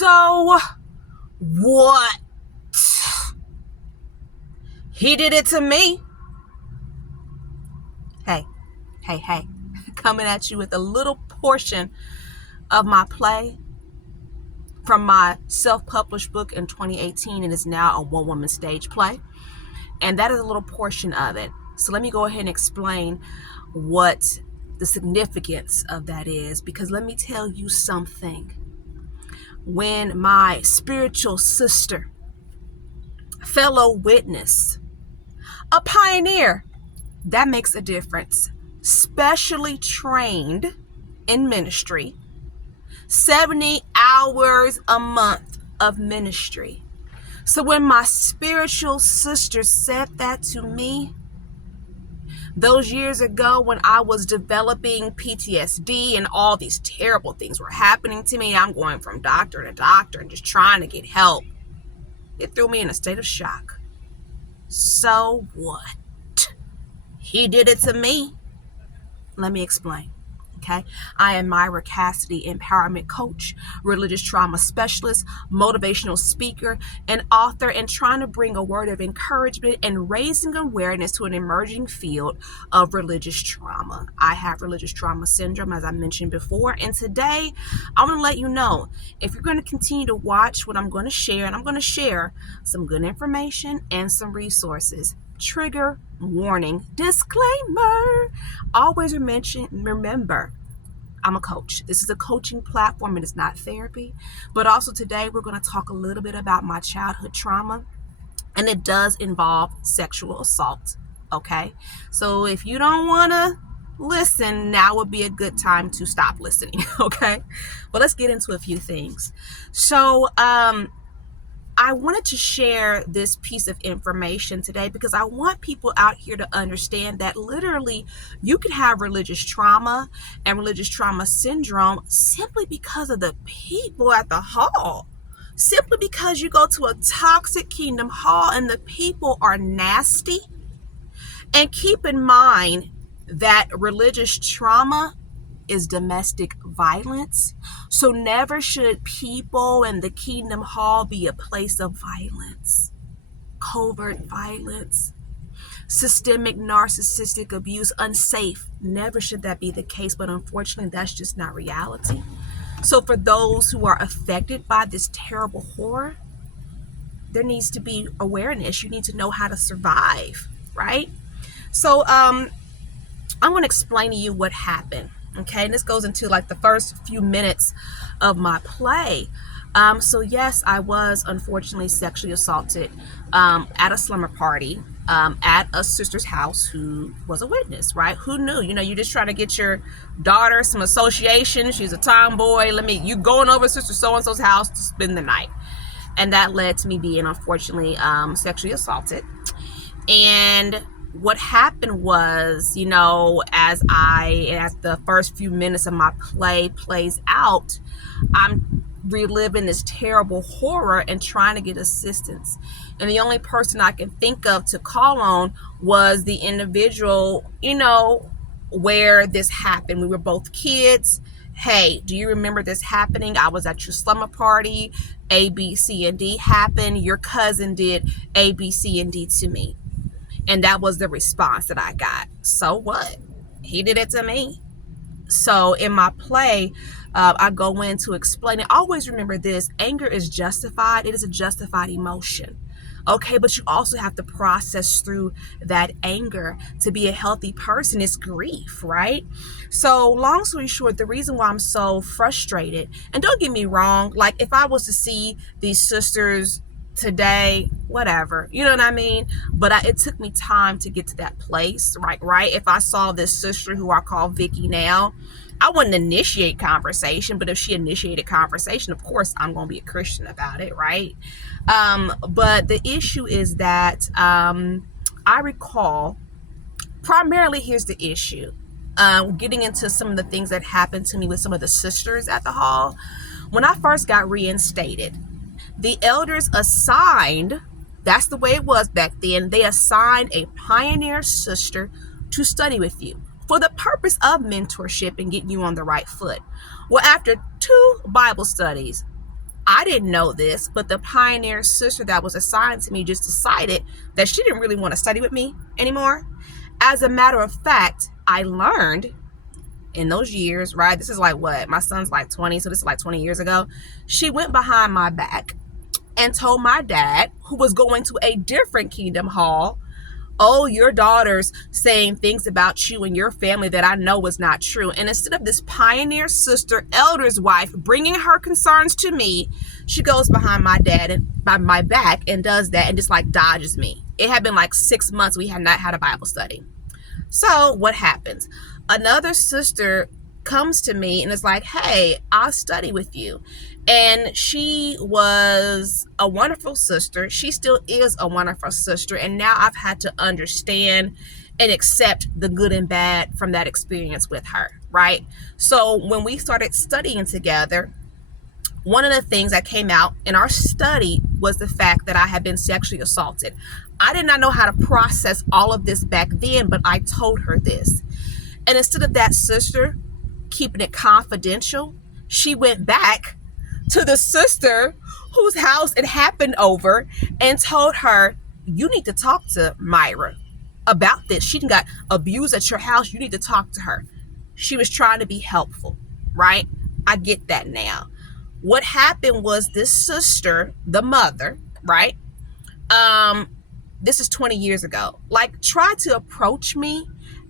So what? He did it to me. Hey, coming at you with a little portion of my play from my self-published book in 2018, and is now a one-woman stage play. And that is a little portion of it. So let me go ahead and explain what the significance of that is, because let me tell you something. When my spiritual sister, fellow witness, a pioneer, that makes a difference, specially trained in ministry, 70 hours a month of ministry. So when my spiritual sister said that to me, those years ago when I was developing PTSD and all these terrible things were happening to me, I'm going from doctor to doctor and just trying to get help. It threw me in a state of shock. So what? He did it to me. Let me explain. Okay, I am Myra Cassidy, empowerment coach, religious trauma specialist, motivational speaker, and author, and trying to bring a word of encouragement and raising awareness to an emerging field of religious trauma. I have religious trauma syndrome, as I mentioned before, and today I want to let you know, if you're going to continue to watch what I'm going to share, and I'm going to share some good information and some resources. Trigger warning, disclaimer. Always remember, I'm a coach. This is a coaching platform. It is not therapy. But also today we're going to talk a little bit about my childhood trauma, and it does involve sexual assault. Okay, so if you don't want to listen, now would be a good time to stop listening. Okay, but let's get into a few things. So I wanted to share this piece of information today because I want people out here to understand that literally you could have religious trauma and religious trauma syndrome simply because of the people at the hall. Simply because you go to a toxic Kingdom Hall and the people are nasty. And keep in mind that religious trauma is domestic violence. So never should people in the Kingdom Hall be a place of violence, covert violence, systemic narcissistic abuse, unsafe. Never should that be the case, but unfortunately that's just not reality. So for those who are affected by this terrible horror, there needs to be awareness. You need to know how to survive, right? So I'm going to explain to you what happened. Okay, and this goes into like the first few minutes of my play. So yes, I was unfortunately sexually assaulted at a slumber party at a sister's house who was a witness, right? Who knew? You know, you just trying to get your daughter some association. She's a tomboy. You going over sister so-and-so's house to spend the night. And that led to me being unfortunately sexually assaulted. And what happened was, you know, as the first few minutes of my play plays out, I'm reliving this terrible horror and trying to get assistance. And the only person I can think of to call on was the individual, you know, where this happened. We were both kids. Hey, do you remember this happening? I was at your slumber party. A, B, C, and D happened. Your cousin did A, B, C, and D to me. And that was the response that I got. So what? He did it to me. So in my play, I go in to explain it. Always remember this: anger is justified. It is a justified emotion. Okay, but you also have to process through that anger to be a healthy person. It's grief, right? So long story short, the reason why I'm so frustrated, and don't get me wrong, like if I was to see these sisters today, whatever, you know what I mean? But it took me time to get to that place, right? If I saw this sister who I call Vicky now, I wouldn't initiate conversation, but if she initiated conversation, of course, I'm going to be a Christian about it, right? But the issue is that I recall, primarily, here's the issue. Getting into some of the things that happened to me with some of the sisters at the hall. When I first got reinstated, the elders assigned, that's the way it was back then, they assigned a pioneer sister to study with you for the purpose of mentorship and getting you on the right foot. Well, after 2 Bible studies, I didn't know this, but the pioneer sister that was assigned to me just decided that she didn't really want to study with me anymore. As a matter of fact, I learned in those years, right? This is like what? My son's like 20, so this is like 20 years ago. She went behind my back and told my dad, who was going to a different Kingdom Hall, oh, your daughter's saying things about you and your family that I know was not true. And instead of this pioneer sister, elder's wife, bringing her concerns to me, she goes behind my dad and by my back and does that and just like dodges me. It had been like 6 months we had not had a Bible study. So what happens? Another sister comes to me and is like, hey, I'll study with you. And she was a wonderful sister. She still is a wonderful sister. And now I've had to understand and accept the good and bad from that experience with her, right? So when we started studying together, one of the things that came out in our study was the fact that I had been sexually assaulted. I did not know how to process all of this back then, but I told her this. And instead of that sister keeping it confidential, she went back to the sister whose house it happened over and told her, you need to talk to Myra about this. She got abused at your house. You need to talk to her. She was trying to be helpful, right? I get that now. What happened was this sister, the mother, right? This is 20 years ago, like tried to approach me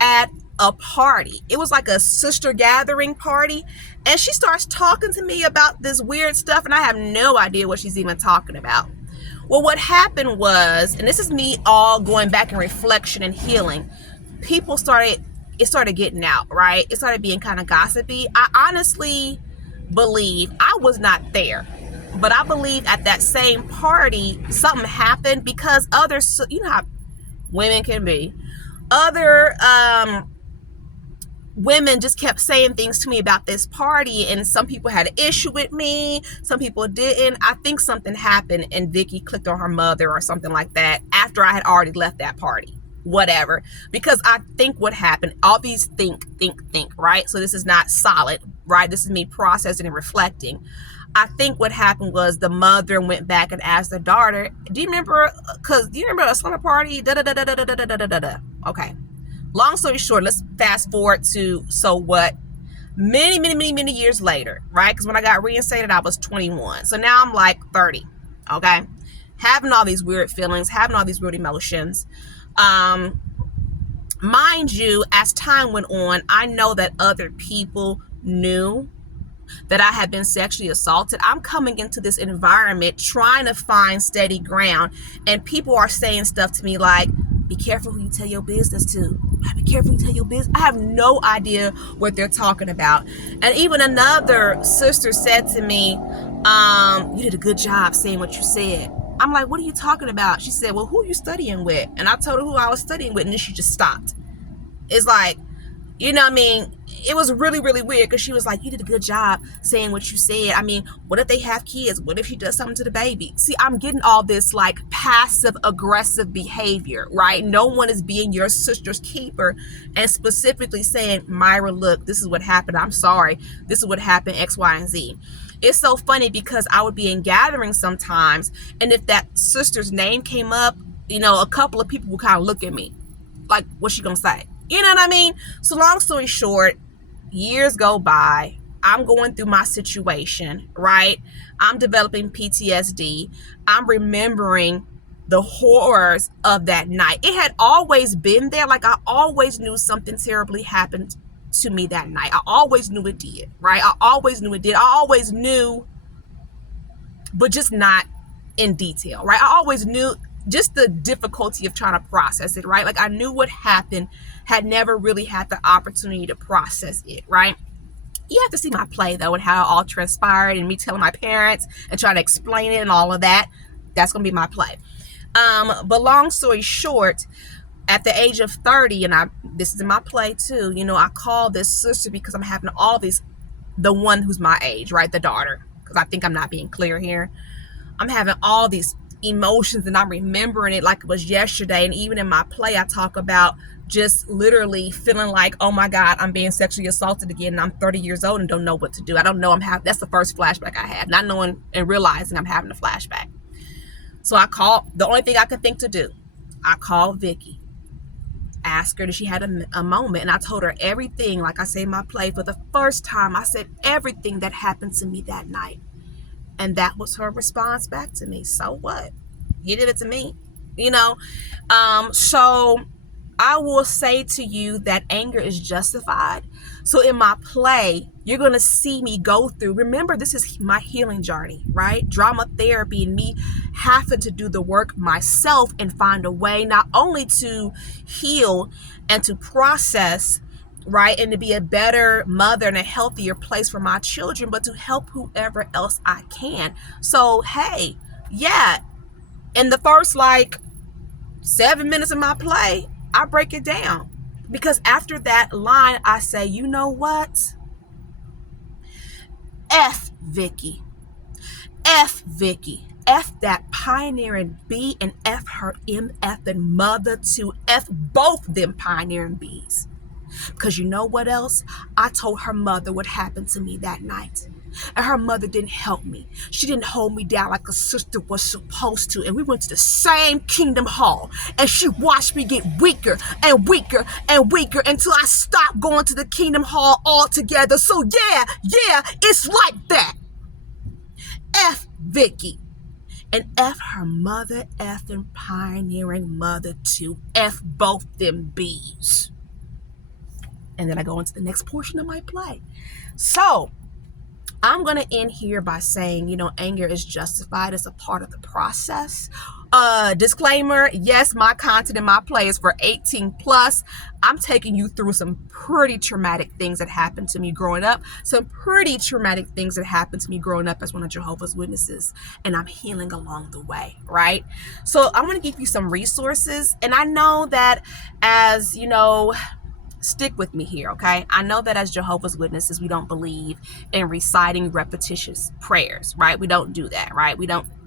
at a party. It was like a sister gathering party. And she starts talking to me about this weird stuff. And I have no idea what she's even talking about. Well, what happened was, and this is me all going back in reflection and healing, it started getting out, right? It started being kind of gossipy. I honestly believe I was not there, but I believe at that same party, something happened because others, you know how women can be, other women just kept saying things to me about this party, and some people had an issue with me, some people didn't. I think something happened and Vicky clicked on her mother or something like that after I had already left that party, whatever. Because I think what happened, all these think, right? So this is not solid, right? This is me processing and reflecting. I think what happened was the mother went back and asked the daughter, do you remember a slumber party? Okay. Long story short, let's fast forward to, so what? Many years later, right? Because when I got reinstated, I was 21. So now I'm like 30, okay? Having all these weird feelings, having all these weird emotions. Mind you, as time went on, I know that other people knew that I had been sexually assaulted. I'm coming into this environment trying to find steady ground, and people are saying stuff to me like, be careful who you tell your business to. Be careful who you tell your business. I have no idea what they're talking about. And even another sister said to me, you did a good job saying what you said. I'm like, what are you talking about? She said, well, who are you studying with? And I told her who I was studying with, and then she just stopped. It's like, you know what I mean? It was really weird because she was like, you did a good job saying what you said. I mean, what if they have kids? What if she does something to the baby? See, I'm getting all this like passive aggressive behavior, right? No one is being your sister's keeper and specifically saying, Myra, look, this is what happened. I'm sorry. This is what happened, X, Y, and Z. It's so funny because I would be in gatherings sometimes, and if that sister's name came up, you know, a couple of people would kind of look at me like, what's she gonna say? You know what I mean? So long story short, years go by. I'm going through my situation, right? I'm developing PTSD. I'm remembering the horrors of that night. It had always been there. Like I always knew something terribly happened to me that night. I always knew it did, right? I always knew it did. I always knew, but just not in detail, right? I always knew just the difficulty of trying to process it, right? Like I knew what happened, had never really had the opportunity to process it, right? You have to see my play though and how it all transpired and me telling my parents and trying to explain it and all of that. That's going to be my play. But long story short, at the age of 30, and this is in my play too, you know, I call this sister because I'm having all these, the one who's my age, right? The daughter, because I think I'm not being clear here. I'm having all these emotions, and I'm remembering it like it was yesterday. And even in my play, I talk about just literally feeling like, oh my God, I'm being sexually assaulted again, and I'm 30 years old and don't know what to do. I don't know. That's the first flashback I had, not knowing and realizing I'm having a flashback. So I called, the only thing I could think to do, I called Vicky, asked her if she had a moment, and I told her everything. Like I say in my play, for the first time, I said everything that happened to me that night. And that was her response back to me. So what? You did it to me, you know? So I will say to you that anger is justified. So in my play, you're going to see me go through, remember, this is my healing journey, right? Drama therapy and me having to do the work myself and find a way not only to heal and to process, right, and to be a better mother and a healthier place for my children, but to help whoever else I can. So, hey, yeah, in the first 7 minutes of my play, I break it down, because after that line, I say, you know what? F Vicky. F Vicky. F that pioneering B, and F her MF and mother to F both them pioneering B's. Because you know what else? I told her mother what happened to me that night. And her mother didn't help me. She didn't hold me down like a sister was supposed to. And we went to the same Kingdom Hall. And she watched me get weaker and weaker and weaker until I stopped going to the Kingdom Hall altogether. So yeah, it's like that. F Vicky. And F her mother, F and pioneering mother to F both them B's. And then I go into the next portion of my play. So I'm going to end here by saying, anger is justified as a part of the process. Disclaimer, yes, my content in my play is for 18 plus. I'm taking you through some pretty traumatic things that happened to me growing up. Some pretty traumatic things that happened to me growing up as one of Jehovah's Witnesses. And I'm healing along the way, right? So I'm going to give you some resources. And I know that as, stick with me here, okay? I know that as Jehovah's Witnesses, we don't believe in reciting repetitious prayers, right? We don't do that, right?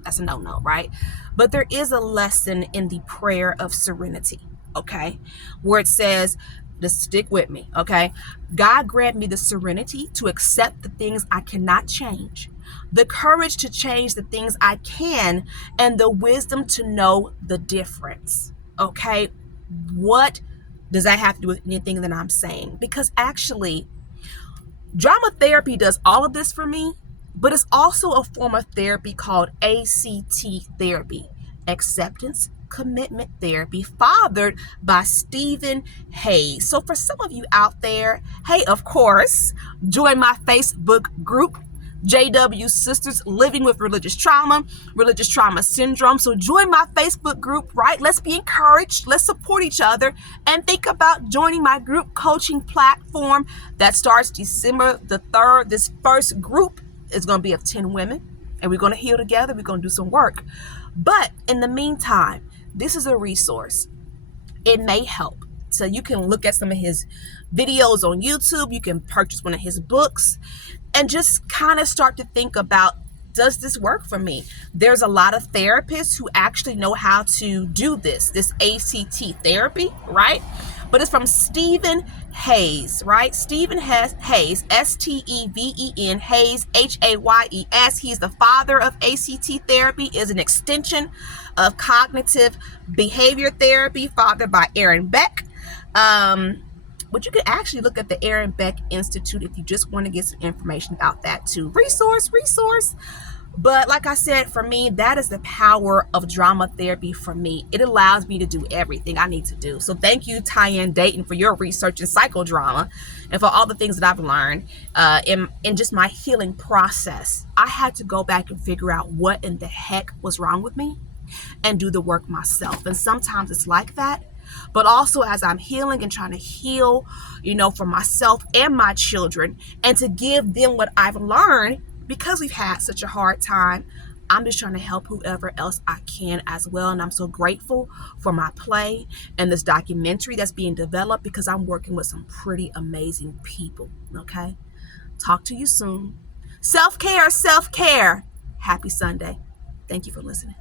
That's a no-no, right? But there is a lesson in the prayer of serenity, okay? Where it says, just stick with me, okay? God grant me the serenity to accept the things I cannot change, the courage to change the things I can, and the wisdom to know the difference, okay? What does that have to do with anything that I'm saying? Because actually, drama therapy does all of this for me, but it's also a form of therapy called ACT therapy, acceptance commitment therapy, fathered by Stephen Hayes. So for some of you out there, hey, of course, join my Facebook group, JW Sisters Living with Religious Trauma Syndrome. So join my Facebook group, right? Let's be encouraged. Let's support each other, and think about joining my group coaching platform that starts December the 3rd. This first group is going to be of 10 women, and we're going to heal together. We're going to do some work. But in the meantime, this is a resource. It may help. So you can look at some of his videos on YouTube. You can purchase one of his books and just kind of start to think about, does this work for me? There's a lot of therapists who actually know how to do this ACT therapy, right? But it's from Stephen Hayes, right? Stephen Hayes, S-T-E-V-E-N, Hayes, H-A-Y-E-S. He's the father of ACT therapy, is an extension of cognitive behavior therapy, fathered by Aaron Beck. But you can actually look at the Aaron Beck Institute if you just want to get some information about that too. Resource. But like I said, for me, that is the power of drama therapy for me. It allows me to do everything I need to do. So thank you, Tyann Dayton, for your research in psychodrama and for all the things that I've learned in just my healing process. I had to go back and figure out what in the heck was wrong with me and do the work myself. And sometimes it's like that. But also as I'm healing and trying to heal, for myself and my children, and to give them what I've learned, because we've had such a hard time, I'm just trying to help whoever else I can as well. And I'm so grateful for my play and this documentary that's being developed, because I'm working with some pretty amazing people, okay? Talk to you soon. Self-care. Happy Sunday. Thank you for listening.